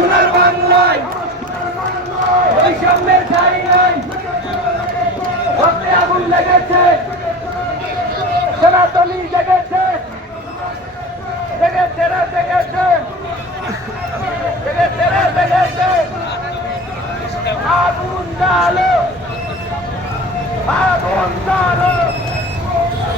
সোনার বাংলায় বৈষম্যের ঠাঁই নাই, রক্তে আগুন লেগেছে, সনাতনী জেগেছে, জেগেছে রে জেগেছে, জেগেছে রে জেগেছে, আগুন জ্বালো, আগুন জ্বালো।